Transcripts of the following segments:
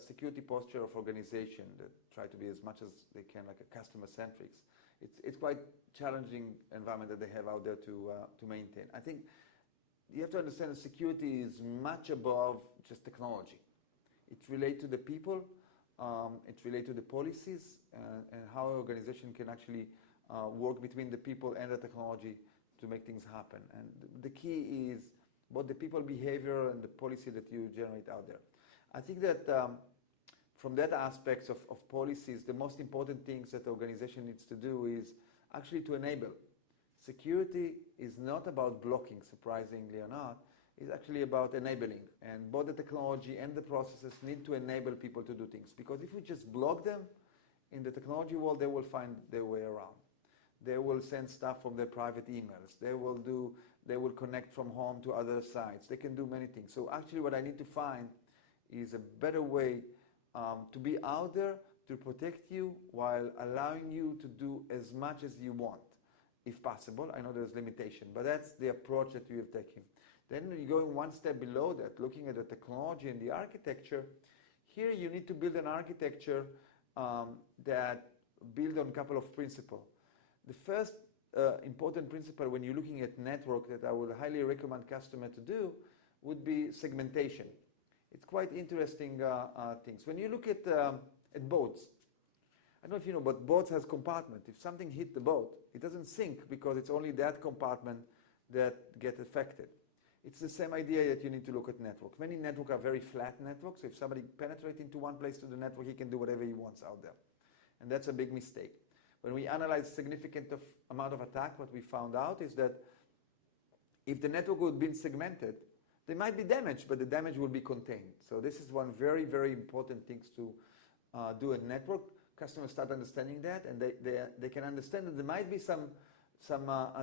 security posture of organization that try to be as much as they can like a customer-centric, it's quite challenging environment that they have out there to maintain. I think you have to understand that security is much above just technology. It relates to the people, it relates to the policies, and how an organization can actually work between the people and the technology to make things happen. And the key is both the people behavior and the policy that you generate out there. I think that from that aspect of policies, the most important things that the organization needs to do is actually to enable. Security is not about blocking, surprisingly or not, it's actually about enabling. And both the technology and the processes need to enable people to do things. Because if we just block them, in the technology world, they will find their way around. They will send stuff from their private emails. They will connect from home to other sites. They can do many things. So actually what I need to find is a better way to be out there to protect you while allowing you to do as much as you want, if possible. I know there's limitation, but that's the approach that we have taken. Then you're going one step below that, looking at the technology and the architecture. Here you need to build an architecture that builds on a couple of principles. The first important principle when you're looking at network that I would highly recommend customer to do would be segmentation. It's quite interesting things. When you look at boats, I don't know if you know, but boats has compartment. If something hit the boat, it doesn't sink because it's only that compartment that gets affected. It's the same idea that you need to look at network. Many networks are very flat networks. So if somebody penetrates into one place to the network, he can do whatever he wants out there. And that's a big mistake. When we analyze significant amount of attack, what we found out is that if the network would have been segmented, they might be damaged, but the damage will be contained. So this is one very, very important thing to do at network. Customers start understanding that, and they can understand that there might be some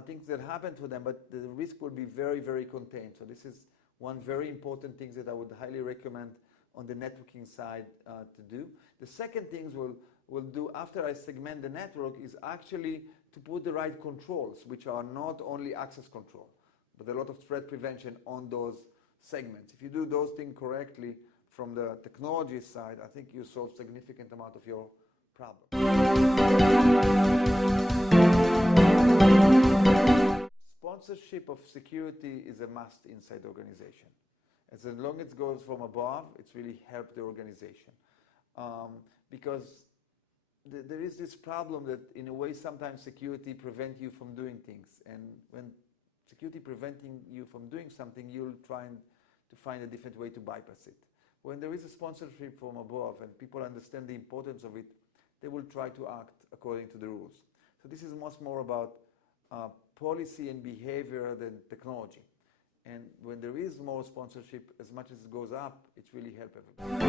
things that happen to them, but the risk will be very, very contained. So this is one very important thing that I would highly recommend on the networking side to do. The second things we'll do after I segment the network is actually to put the right controls, which are not only access control, but a lot of threat prevention on those segments. If you do those things correctly from the technology side, I think you solve significant amount of your problem. Sponsorship of security is a must inside the organization. As long as it goes from above, it's really helped the organization. Because there is this problem that in a way sometimes security prevents you from doing things. And when security preventing you from doing something, you'll try to find a different way to bypass it. When there is a sponsorship from above and people understand the importance of it, they will try to act according to the rules. So this is much more about policy and behavior than technology. And when there is more sponsorship, as much as it goes up, it really helps everybody.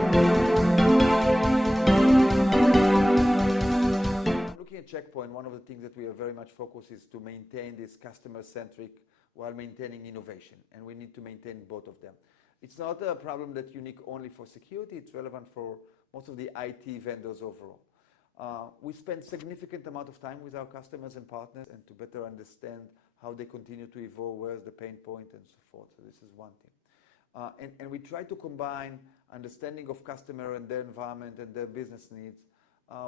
Looking at Checkpoint, one of the things that we are very much focused is to maintain this customer-centric while maintaining innovation. And we need to maintain both of them. It's not a problem that's unique only for security. It's relevant for most of the IT vendors overall. We spend significant amount of time with our customers and partners and to better understand how they continue to evolve, where's the pain point and so forth. So this is one thing. And we try to combine understanding of customer and their environment and their business needs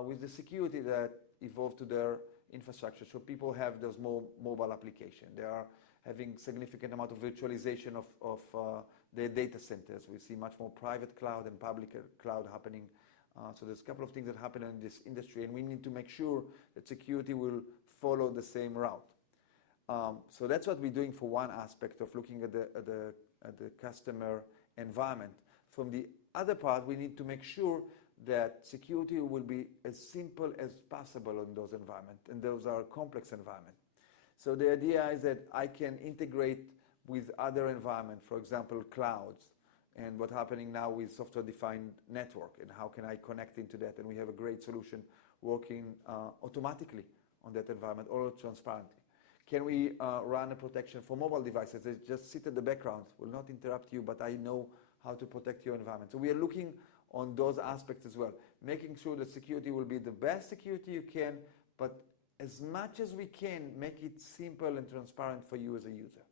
with the security that evolve to their infrastructure. So people have those more mobile applications. They are having significant amount of virtualization of their data centers. We see much more private cloud and public cloud happening. So there's a couple of things that happen in this industry, and we need to make sure that security will follow the same route. So that's what we're doing for one aspect of looking at the customer environment. From the other part, we need to make sure that security will be as simple as possible in those environments, and those are complex environments. So the idea is that I can integrate with other environments, for example, clouds, and what's happening now with software-defined network, and how can I connect into that. And we have a great solution working automatically on that environment, or transparently. Can we run a protection for mobile devices that just sit in the background, will not interrupt you, but I know how to protect your environment. So we are looking on those aspects as well, making sure that security will be the best security you can, but as much as we can, make it simple and transparent for you as a user.